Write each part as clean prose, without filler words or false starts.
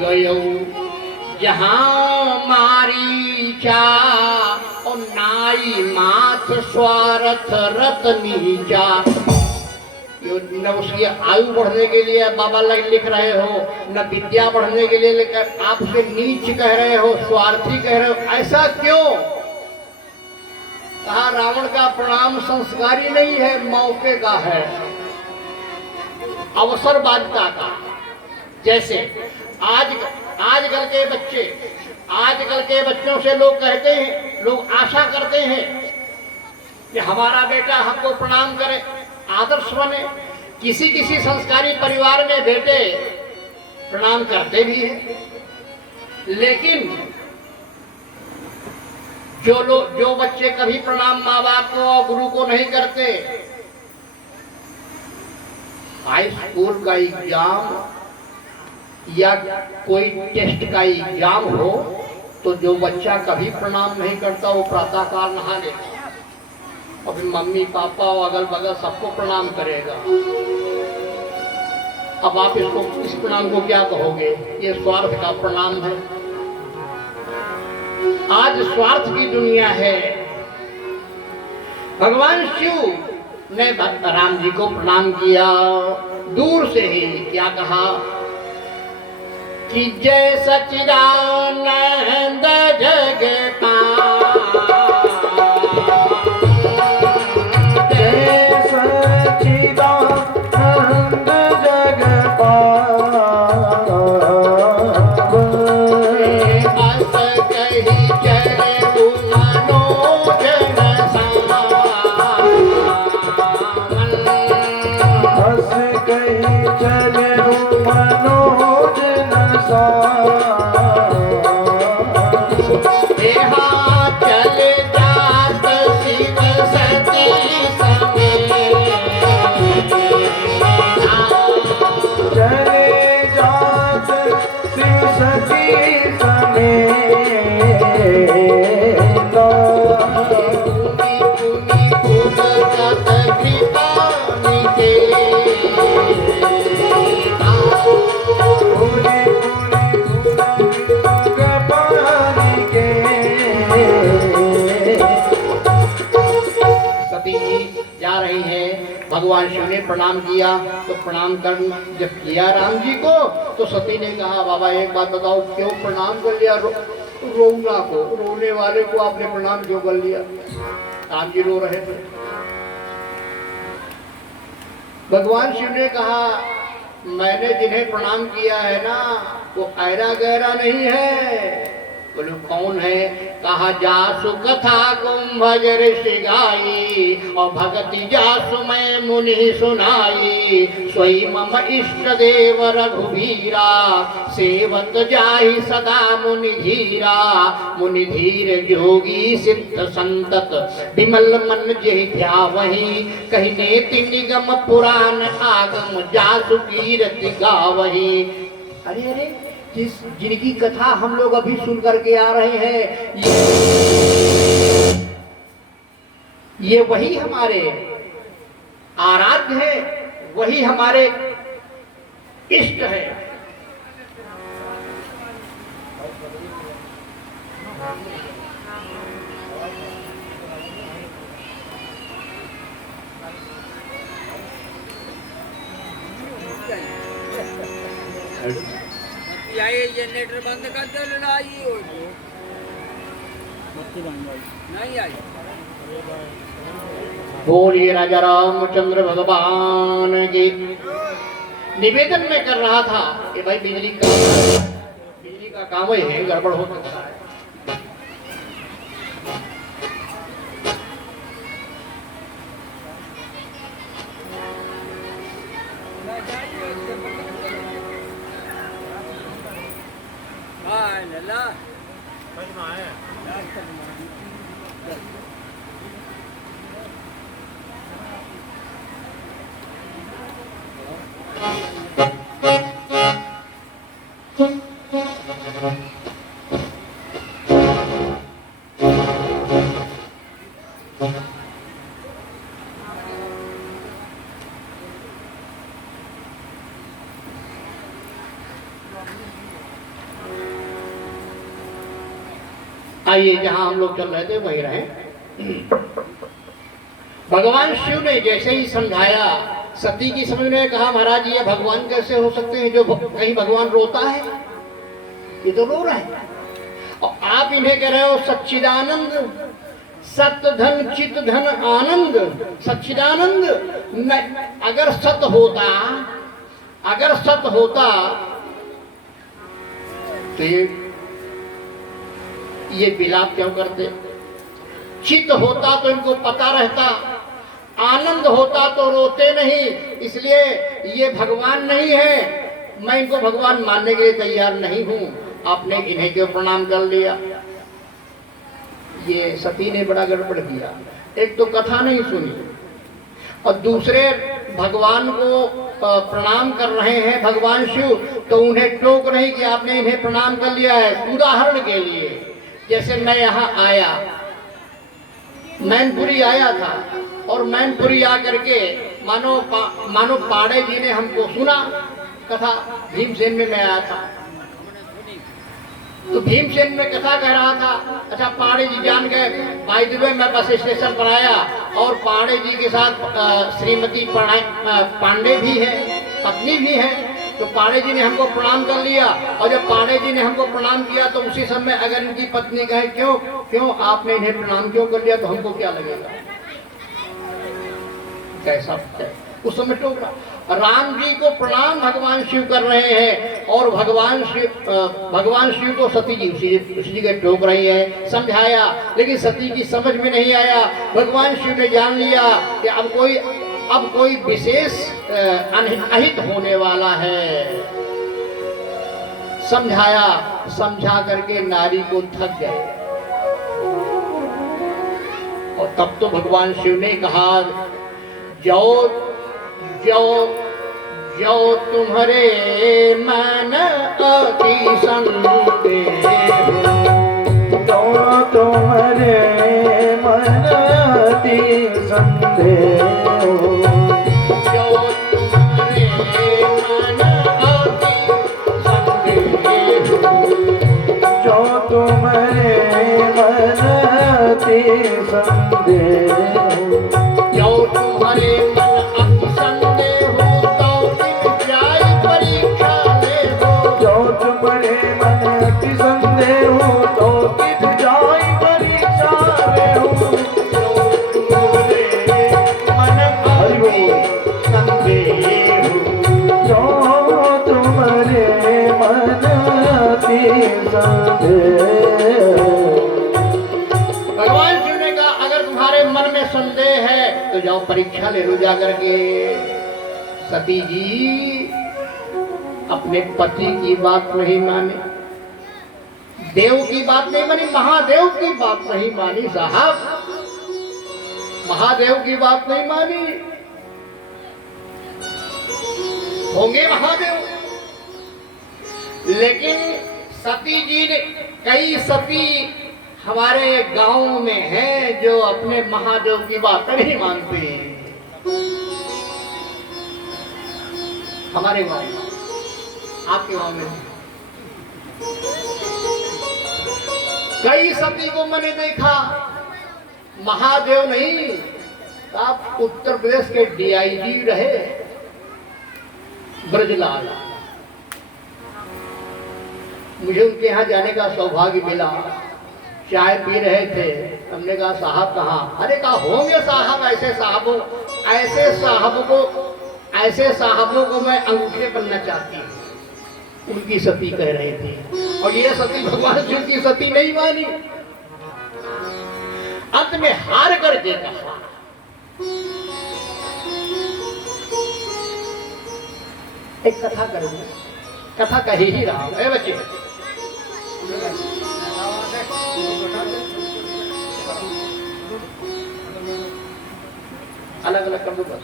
गयो जहां मारी चा और नाई माथ स्वार्थ रत नीचा। न उसकी आयु बढ़ने के लिए बाबा लिख रहे हो, न विद्या बढ़ने के लिए लेकर आप उसे नीच कह रहे हो, स्वार्थी कह रहे हो, ऐसा क्यों? कहा रावण का प्रणाम संस्कारी नहीं है, मौके का है, अवसरवादिता का। जैसे आजकल के बच्चों से लोग कहते हैं, लोग आशा करते हैं कि हमारा बेटा हमको प्रणाम करे, आदर्श बने। किसी किसी संस्कारी परिवार में बेटे प्रणाम करते भी हैं, लेकिन जो बच्चे कभी प्रणाम माँ बाप को और गुरु को नहीं करते, हाई स्कूल का एग्जाम या कोई टेस्ट का एग्जाम हो तो जो बच्चा कभी प्रणाम नहीं करता वो प्रातःकाल नहा लेगा, और मम्मी पापा और अगल बगल सबको प्रणाम करेगा। अब आप इस प्रणाम को क्या कहोगे? ये स्वार्थ का प्रणाम है। आज स्वार्थ की दुनिया है। भगवान शिव ने राम जी को प्रणाम किया, दूर से ही क्या कहा कि जय सच्चिदानंद जगपाल, जय सच्चिदानंद जगपाल, अस कही चरु मनोजन सामन, हस कही चरु मनोजन देहा चल जात शिव सती समेत, चले जात शिव सती समेत, पुनि पुगत कृपा जा रही है। भगवान शिव ने प्रणाम किया, तो प्रणाम कर जब किया राम जी को, तो सती ने कहा बाबा एक बात बताओ, क्यों प्रणाम कर लिया? रोना को, रोने वाले को आपने प्रणाम क्यों कर लिया? राम जी रो रहे थे। भगवान शिव ने कहा मैंने जिन्हें प्रणाम किया है ना वो ऐरा गहरा नहीं है। बोले कौन है? कहा जासु कथा कुंभज ऋषि गाई, और भगति जासु मैं मुनि सुनाई, सोई मम इष्ट देव रघुवीरा, सेवत जाहि सदा मुनि धीरा, मुनि धीर जोगी सिद्ध संतत, विमल मन जेहि ध्यावहि, कहि नेति निगम पुराण आगम, जासु कीरति गावहि। अरे अरे, जिनकी कथा हम लोग अभी सुन करके आ रहे हैं, ये वही हमारे आराध्य है, वही हमारे इष्ट है। जनरेटर बंद कर दो, लड़ाई हो नहीं आई। बोलिए राजा रामचंद्र भगवान की। निवेदन में कर रहा था कि भाई बिजली का काम ही है, गड़बड़ हो सकता है। आइए जहां हम लोग चल रहे थे वहीं रहे। भगवान शिव ने जैसे ही समझाया, सती की समझ में कहा महाराज ये भगवान कैसे हो सकते हैं जो कहीं भगवान रोता है, ये तो रो रहा है। और आप इन्हें कह रहे हो सच्चिदानंद, सत धन चित धन आनंद, सच्चिदानंद। अगर सत होता, अगर सत होता तो ये विलाप क्यों करते? चित होता तो इनको पता रहता, आनंद होता तो रोते नहीं। इसलिए ये भगवान नहीं है, मैं इनको भगवान मानने के लिए तैयार नहीं हूं। आपने इन्हें क्यों प्रणाम कर लिया? ये सती ने बड़ा गड़बड़ किया। एक तो कथा नहीं सुनी और दूसरे भगवान को प्रणाम कर रहे हैं भगवान शिव, तो उन्हें टोक नहीं कि आपने इन्हें प्रणाम कर लिया है। उदाहरण के लिए जैसे मैं यहाँ आया, मैनपुरी आया था और मैनपुरी आकर के मानो पाड़े जी ने हमको सुना कथा, भीमसेन में मैं आया था तो भीमसेन में कथा कह रहा था। अच्छा पाड़े जी जान गए। भाई दुबे मैं बस स्टेशन पर आया और पाड़े जी के साथ श्रीमती पांडे भी है, पत्नी भी है। तो पाड़े जी ने हमको प्रणाम कर लिया और जब पाड़े जी ने हमको प्रणाम किया तो उसी समय अगर इनकी पत्नी कहे क्यों आपने इन्हें प्रणाम क्यों कर लिया, तो हमको क्या लगेगा? कैसा उस समय टोका। राम जी को प्रणाम भगवान शिव कर रहे हैं और भगवान शिव को सती जी उसी जगह टोक रही है। समझाया लेकिन सती की समझ में नहीं आया। भगवान शिव ने जान लिया कि अब कोई विशेष अहित होने वाला है। समझा करके नारी को थक गए और तब तो भगवान शिव ने कहा जो तुम्हारे मन अति संदेह हो, जो तुम्हारे मन अति संदेह हो, जो तुम्हारे मन अति संदेह हो, जो तुम्हारे मन अति संदेह हो, जो तुम्हारे मन अति संदेह हो तो फिर जाए परीक्षा ले हो, जो तुम्हारे मन अति संदेह हो तो कित जाई परीक्षा ले हो, जो तुम्हारे मन अति संदेह हो, जो तुम्हारे मन अति संदेह हो। भगवान शिव ने कहा अगर तुम्हारे मन में संदेह है तो जाओ परीक्षा ले लो जाकर के। सती जी अपने पति की बात नहीं माने, देव की बात नहीं मानी, महादेव की बात नहीं मानी साहब, महादेव की बात नहीं मानी। होंगे महादेव, लेकिन सती जी ने, कई सती हमारे गांव में है जो अपने महादेव की बात नहीं मानते हैं। हमारे गांव में, आपके गांव में कई सती को मैंने देखा, महादेव नहीं, आप उत्तर प्रदेश के डीआईजी रहे ब्रजलाल, मुझे उनके यहाँ जाने का सौभाग्य मिला। चाय पी रहे थे, हमने कहा साहब कहाँ? अरे कहा होंगे साहब, ऐसे साहबों को मैं अंगूठे बनना चाहती हूँ। उनकी सती कह रही थी और ये सती भगवान शिव की सती नहीं मानी। अंत में हार करके कहा एक कथा करूंगा, कथा कह ही रहा हूं। ए बच्चे अलग अलग कर दो बस।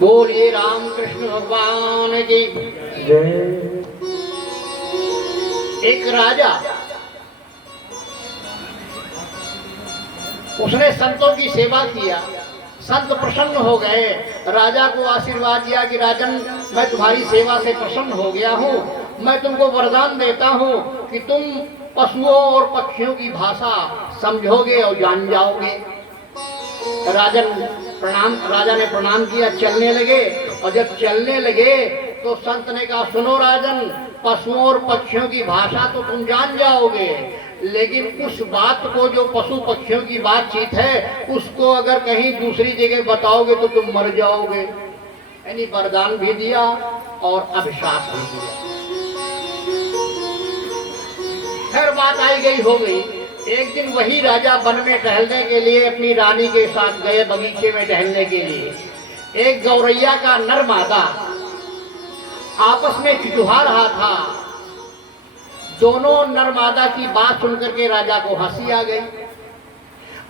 बोलिए रामकृष्ण भगवान की जय। एक राजा, उसने संतों की सेवा किया, संत प्रसन्न हो गए, राजा को आशीर्वाद दिया कि राजन मैं तुम्हारी सेवा से प्रसन्न हो गया हूँ, मैं तुमको वरदान देता हूँ कि तुम पशुओं और पक्षियों की भाषा समझोगे और जान जाओगे। राजा ने प्रणाम किया, चलने लगे। और जब चलने लगे तो संत ने कहा, सुनो राजन, पशुओं और पक्षियों की भाषा तो तुम जान जाओगे, लेकिन उस बात को जो पशु पक्षियों की बातचीत है उसको अगर कहीं दूसरी जगह बताओगे तो तुम मर जाओगे। यानी वरदान भी दिया और अभिशाप भी दिया। फिर बात आई गई हो गई। एक दिन वही राजा वन में टहलने के लिए अपनी रानी के साथ गए, बगीचे में टहलने के लिए। एक गौरैया का नर मादा आपस में चिचुहा रहा था। दोनों नरमादा की बात सुनकर के राजा को हंसी आ गई।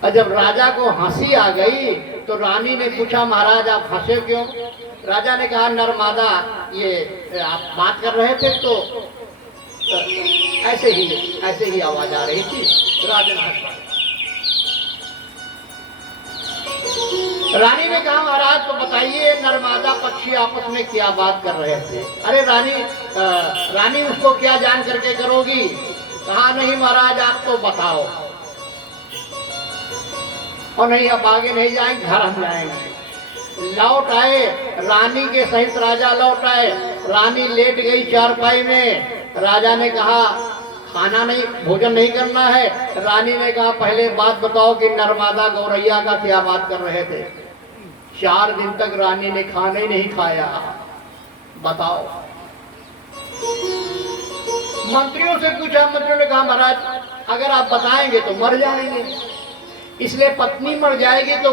और जब राजा को हंसी आ गई तो रानी ने पूछा, महाराज आप हंसे क्यों? राजा ने कहा, नरमादा ये आप बात कर रहे थे तो ऐसे ही आवाज आ रही थी। राजा ने हंसा। रानी ने कहा, महाराज तो बताइए नरमादा पक्षी आपस में क्या बात कर रहे थे? अरे रानी उसको क्या जान करके करोगी? कहा, नहीं महाराज आप तो बताओ। और नहीं, अब आगे नहीं जाएंगे, घर हम जाएंगे। लौट आए, रानी के सहित राजा लौट आए। रानी लेट गई चारपाई में। राजा ने कहा, खाना नहीं, भोजन नहीं करना है। रानी ने कहा, पहले बात बताओ कि नरमादा गौरैया का क्या बात कर रहे थे? 4 दिन तक रानी ने खाना ही नहीं खाया। बताओ। मंत्रियों से पूछा, मंत्रियों ने कहा, महाराज अगर आप बताएंगे तो मर जाएंगे, इसलिए पत्नी मर जाएगी तो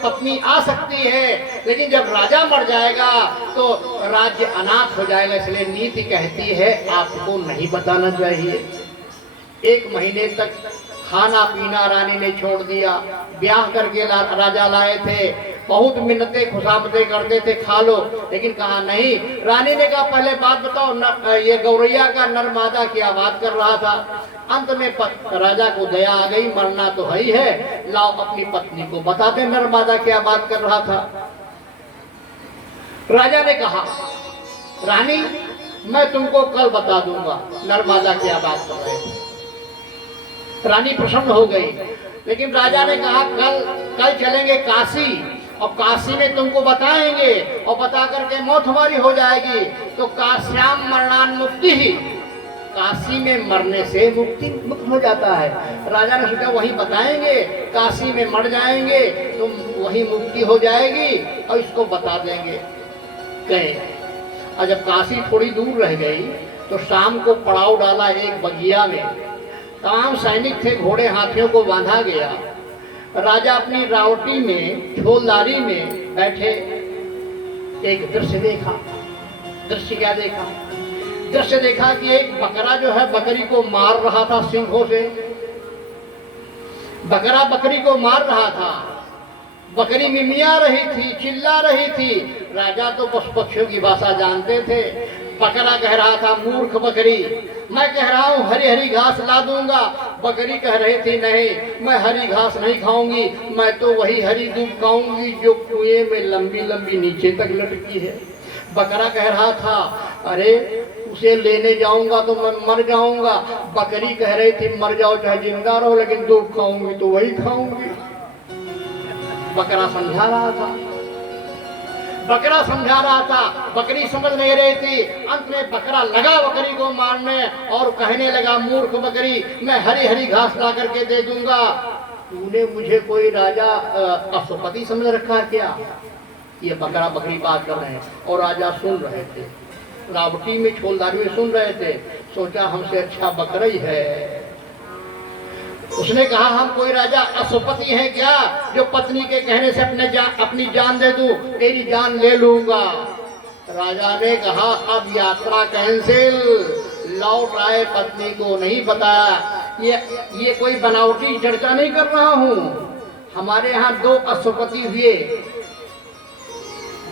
पत्नी आ सकती है, लेकिन जब राजा मर जाएगा तो राज्य अनाथ हो जाएगा, इसलिए नीति कहती है आपको नहीं बताना चाहिए। 1 महीने तक खाना पीना रानी ने छोड़ दिया। ब्याह करके राजा लाए थे, बहुत मिन्नतें खुशामतें करते थे, खा लो, लेकिन कहा नहीं। रानी ने कहा, पहले बात बताओ, ये गौरैया का नरमादा क्या बात कर रहा था? अंत में राजा को दया आ गई, मरना तो है ही है, लाओ अपनी पत्नी को बताते नरमादा क्या बात कर रहा था। राजा ने कहा, रानी मैं तुमको कल बता दूंगा नरमादा क्या बात कर रहे थे। रानी प्रसन्न हो गई, लेकिन राजा ने कहा, कल चलेंगे काशी, और काशी में तुमको बताएंगे, और बता करके मौत हमारी हो जाएगी। तो काश्याम मरणान मुक्ति ही, काशी में मरने से मुक्त हो जाता है। राजा ने सोचा वही बताएंगे, काशी में मर जाएंगे तो वही मुक्ति हो जाएगी, और इसको बता देंगे। गए, और जब काशी थोड़ी दूर रह गई तो शाम को पड़ाव डाला एक बगिया में। तमाम सैनिक थे, घोड़े हाथियों को बांधा गया। राजा अपनी रावटी में, झोलदारी में बैठे एक दृश्य देखा। दृश्य क्या देखा? दृश्य देखा कि एक बकरा जो है बकरी को मार रहा था सिंहों से। बकरा बकरी को मार रहा था, बकरी मिमिया रही थी, चिल्ला रही थी। राजा तो पशु पक्षियों की भाषा जानते थे। बकरा कह रहा था, मूर्ख बकरी, मैं कह रहा हूँ हरी हरी घास ला दूंगा। बकरी कह रही थी, नहीं मैं हरी घास नहीं खाऊंगी, मैं तो वही हरी दूध खाऊंगी जो कुएं में लंबी लंबी नीचे तक लटकी है। बकरा कह रहा था, अरे उसे लेने जाऊंगा तो मैं मर जाऊंगा। बकरी कह रही थी, मर जाओ चाहे जिंदा रहो, लेकिन दूध खाऊंगी तो वही खाऊंगी। बकरा समझा रहा था, बकरा समझा रहा था, बकरी समझ नहीं रही थी। अंत में बकरा लगा बकरी को मारने और कहने लगा, मूर्ख बकरी, मैं हरी हरी घास ला करके दे दूंगा। तूने मुझे कोई राजा अश्वपति समझ रखा है क्या? ये बकरा बकरी बात कर रहे हैं और राजा सुन रहे थे, रावटी में झोलदारी में सुन रहे थे। सोचा हमसे अच्छा बकरा ही है। उसने कहा, हम कोई राजा अश्वपति हैं क्या जो पत्नी के कहने से अपनी जान दे दूं? तेरी जान ले लूंगा। राजा ने कहा, अब यात्रा कैंसिल। लौट आए, पत्नी को नहीं बताया। ये कोई बनावटी चर्चा नहीं कर रहा हूँ। हमारे यहाँ 2 अश्वपति हुए,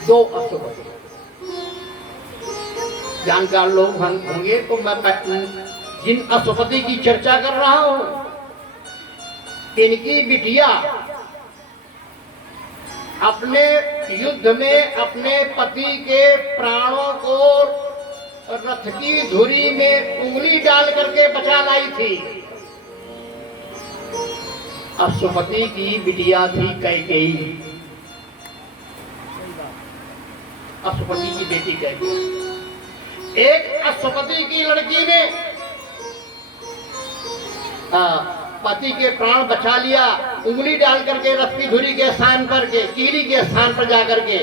2 अश्वपति। जानकार लोग होंगे तो मैं जिन अश्वपति की चर्चा कर रहा हूँ, इनकी बिटिया अपने युद्ध में अपने पति के प्राणों को रथ की धुरी में उंगली डाल करके बचा लाई थी। अश्वपति की बिटिया थी कैकेयी, अश्वपति की बेटी कैकेयी। एक अश्वपति की लड़की ने पति के प्राण बचा लिया, उंगली डाल करके रथ की धुरी के स्थान पर के कीली के स्थान पर जाकर के।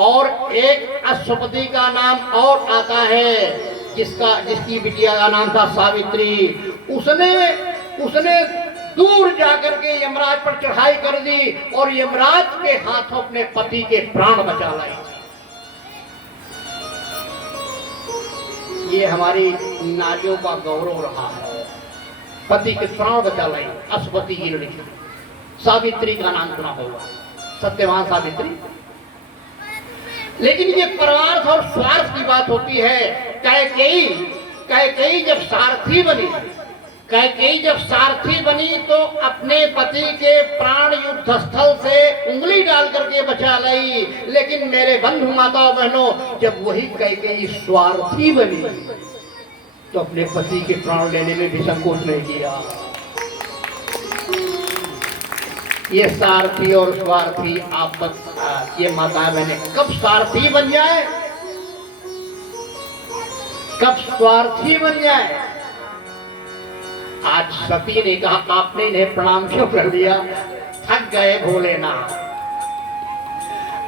और एक अश्वपति का नाम और आता है जिसकी बिटिया का नाम था सावित्री। उसने दूर जाकर के यमराज पर चढ़ाई कर दी और यमराज के हाथों अपने पति के प्राण बचा लाई। ये हमारी नारियों का गौरव रहा है, पति के प्राण बचा लाई अश्वपति की लड़की। सावित्री का नाम सुना होगा, सत्यवान सावित्री। लेकिन ये परमार्थ और स्वार्थ की बात होती है। कैकेयी जब सारथी बनी तो अपने पति के प्राण युद्ध स्थल से उंगली डाल करके बचा लाई। लेकिन मेरे बंधु माताओं बहनों, जब वही कैकेयी स्वार्थी बनी तो अपने पति के प्राण लेने में भी संकोच नहीं किया। ये सारथी और स्वार्थी आपस ये माता बहने कब सारथी बन जाए, कब स्वार्थी बन जाए। आज सती ने कहा आपने इन्हें प्रणाम क्यों कर दिया, थक गए भोलेनाथ,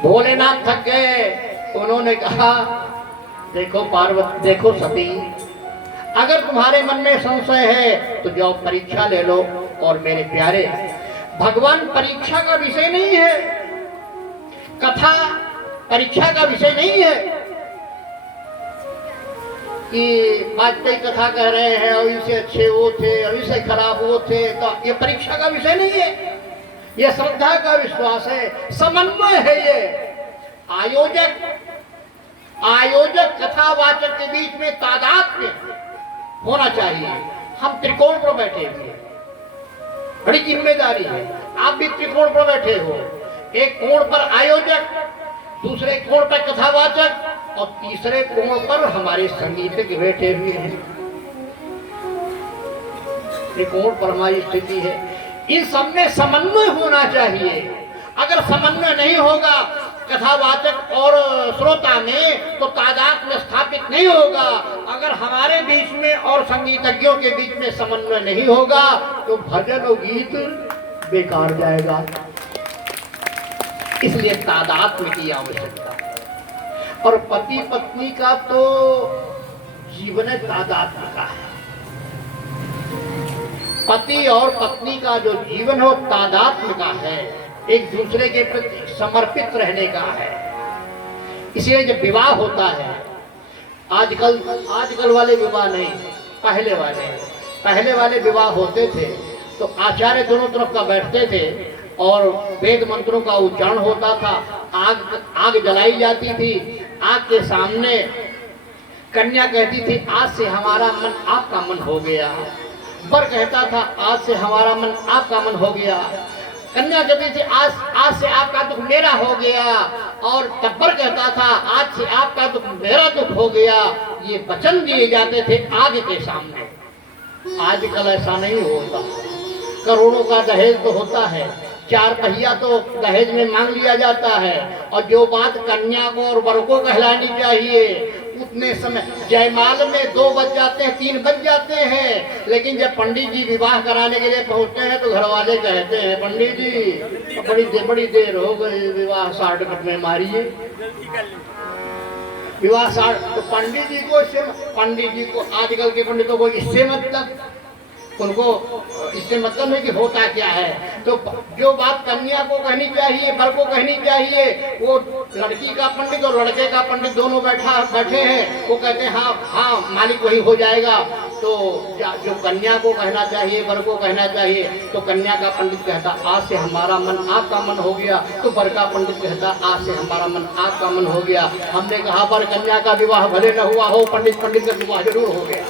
भोलेनाथ थक गए। उन्होंने कहा देखो पार्वती, देखो सती, अगर तुम्हारे मन में संशय है तो जाओ परीक्षा ले लो। और मेरे प्यारे, भगवान परीक्षा का विषय नहीं है, कथा परीक्षा का विषय नहीं है कि वाजपेयी कथा कह रहे हैं अभी से अच्छे वो थे, अभी से खराब वो थे, तो ये परीक्षा का विषय नहीं है। ये श्रद्धा का विश्वास है, समन्वय है। ये आयोजक कथावाचक के बीच में तादात्म्य होना चाहिए। हम त्रिकोण पर बैठे हुए, बड़ी जिम्मेदारी है। आप भी त्रिकोण पर बैठे हो, एक कोण पर आयोजक, दूसरे कोण पर कथावाचक और तीसरे कोण पर हमारे संगीतज्ञ बैठे हुए हैं। त्रिकोण पर हमारी स्थिति है। इन सब में समन्वय होना चाहिए। अगर समन्वय नहीं होगा कथावाचक और श्रोता में तो तादात्म्य स्थापित नहीं होगा। अगर हमारे बीच में और संगीतज्ञों के बीच में समन्वय नहीं होगा तो भजन और गीत बेकार जाएगा। इसलिए तादात्म्य की आवश्यकता है। और पति पत्नी का तो जीवन तादात्म्य का है। पति और पत्नी का जो जीवन हो तादात्म्य का है, एक दूसरे के प्रति समर्पित रहने का है। इसलिए जब विवाह होता है, आजकल वाले विवाह नहीं, पहले वाले विवाह होते थे तो आचार्य दोनों तरफ का बैठते थे और वेद मंत्रों का उच्चारण होता था। आग जलाई जाती थी, आग के सामने कन्या कहती थी आज से हमारा मन आपका मन हो गया। वर कहता था आज से हमारा मन आपका मन हो गया। कन्या कहती थी आज से आपका दुख मेरा हो गया। और टब्बर कहता था आज से आपका दुख मेरा दुख हो गया। ये वचन दिए जाते थे आग के सामने। आजकल ऐसा नहीं होता। करोड़ों का दहेज तो होता है, 4 पहिया तो दहेज में मांग लिया जाता है। और जो बात कन्या को और वर को कहलानी चाहिए उतने समय जयमाल में 2 बज जाते हैं, 3 बज जाते हैं। लेकिन जब पंडित जी विवाह कराने के लिए पहुंचते हैं तो घर वाले कहते हैं पंडित जी बड़ी देर हो गई, विवाह 60 मिनट में मारिए। विवाह 60, तो पंडित जी को आजकल के पंडितों को इससे मतलब, उनको इससे मतलब है कि होता क्या है। तो जो बात कन्या को कहनी चाहिए, वर को कहनी चाहिए, वो लड़की का पंडित और लड़के का पंडित दोनों बैठे हैं। वो कहते हैं हाँ मालिक वही हो जाएगा। तो जो कन्या को कहना चाहिए, वर को कहना चाहिए, तो कन्या का पंडित कहता आज से हमारा मन आपका मन हो गया। तो वर का पंडित कहता आज से हमारा मन आपका मन हो गया। हमने कहा वर कन्या का विवाह भले न हुआ हो, पंडित का विवाह जरूर हो गया।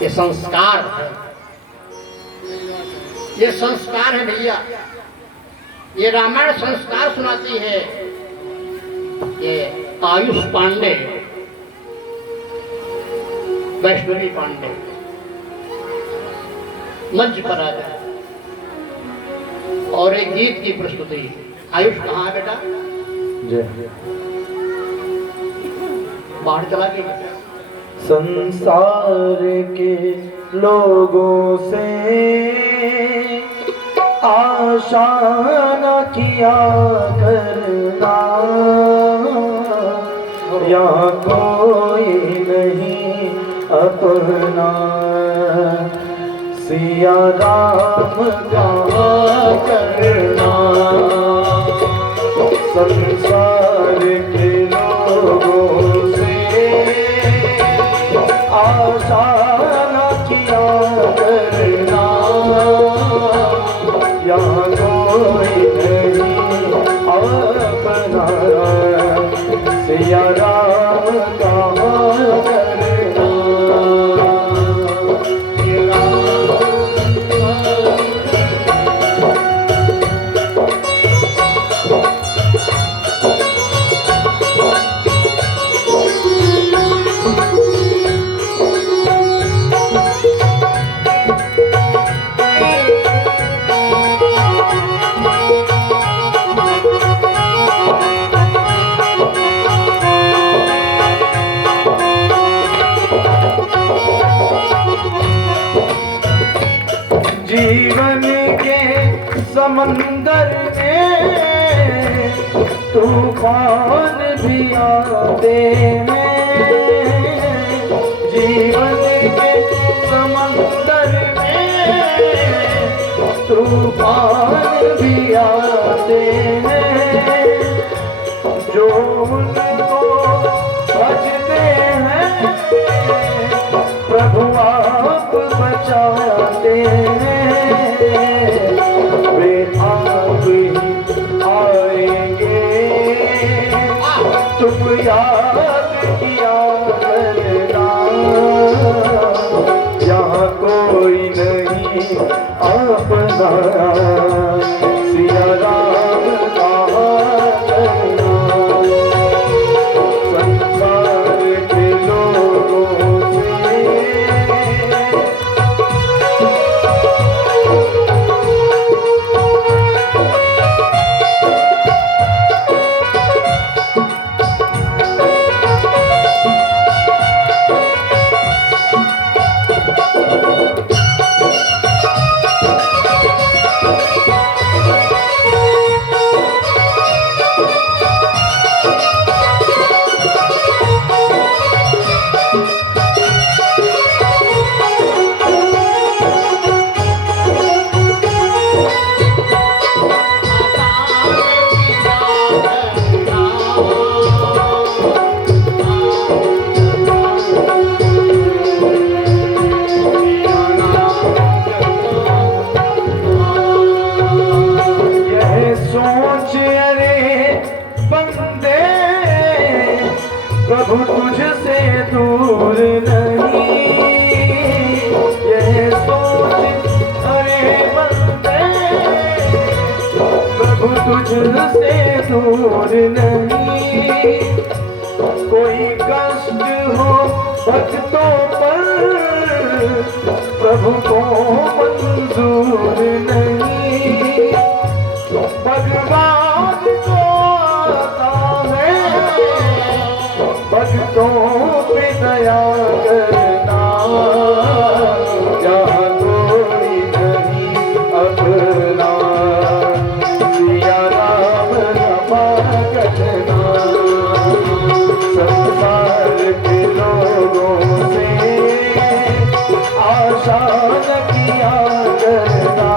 ये संस्कार है, ये संस्कार है भैया। ये रामायण संस्कार सुनाती है। ये आयुष पांडे, वैष्णवी पांडे मंच पर आ गए और एक गीत की प्रस्तुति। आयुष कहाँ है बेटा? जय बाहर चला गया। संसार के लोगों से आशा न किया करना, यहाँ कोई नहीं अपना, सिया राम का करना। संसार के लोगों से आशा न किया करना, यहाँ कोई नहीं अपना, सिया राम का करना। जीवन के समंदर में तूफान भी आते हैं, जीवन के समंदर में तूफान भी आते हैं, जो उनको बचते हैं प्रभु आप बचाते हैं, वे आप ही आएंगे, तुम याद किया करना, यहाँ कोई नहीं अपना, सिया राम का करना। संसार के लोगों से प्रभु तुझसे दूर नहीं, यह सोच अरे बंदे प्रभु तुझसे दूर नहीं, कोई कष्ट हो भक्तों पर प्रभु को मंजूर नहीं, भगवान को आता है भक्तों पे दया करना, यहाँ कोई नहीं अपना, सिया राम क्षमा करना। संसार के लोगों से आशा न किया करना,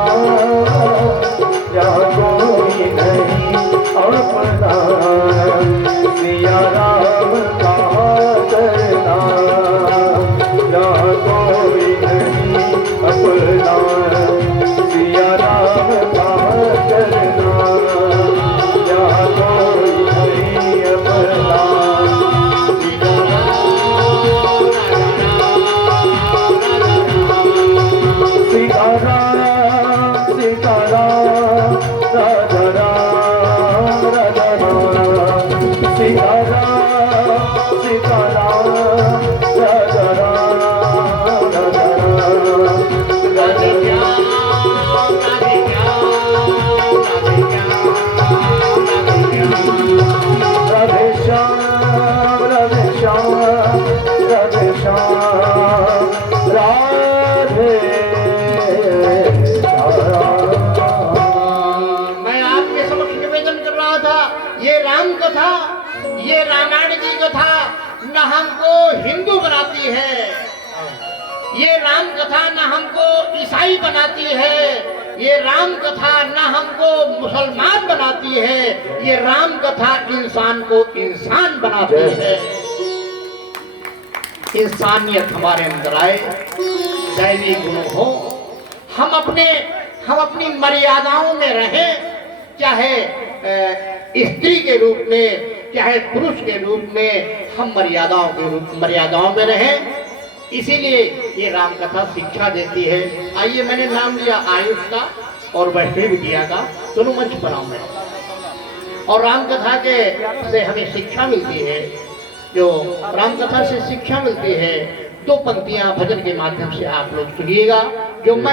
यहाँ कोई नहीं अपना, सिया राम का करना, यहाँ कोई नहीं अपना, सिया राम का करना, यहाँ कोई नहीं अपना। सीताराम सीताराम राधा राम राधा राम, सीताराम ये राम कथा, ये रामायण की कथा न हमको हिंदू बनाती है, ये राम कथा न हमको ईसाई बनाती है, ये राम कथा न हमको मुसलमान बनाती है, ये राम कथा इंसान को इंसान बनाती है। इंसानियत हमारे अंदर आए, दैवी गुण हो, हम अपनी मर्यादाओं में रहें, चाहे स्त्री के रूप में चाहे पुरुष के रूप में, हम मर्यादाओं में रहें। इसीलिए ये राम कथा शिक्षा देती है। आइए, मैंने नाम लिया आयुष का और वैष्णवी विद्या का, दोनों मंच पर आऊं मैं। और राम कथा के से हमें शिक्षा मिलती है, जो राम कथा से शिक्षा मिलती है, दो पंक्तियां भजन के माध्यम से आप लोग सुनिएगा, जो मैं